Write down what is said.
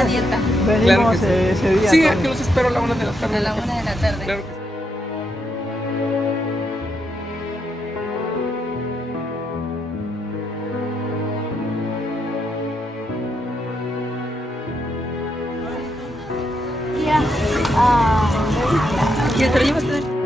una dieta. Venimos Claro que sí. ese día. Sí, todos. aquí los espero a la 1 de la tarde. A la 1 de la tarde. Claro que sí. Ya. ¿Y el lleva usted?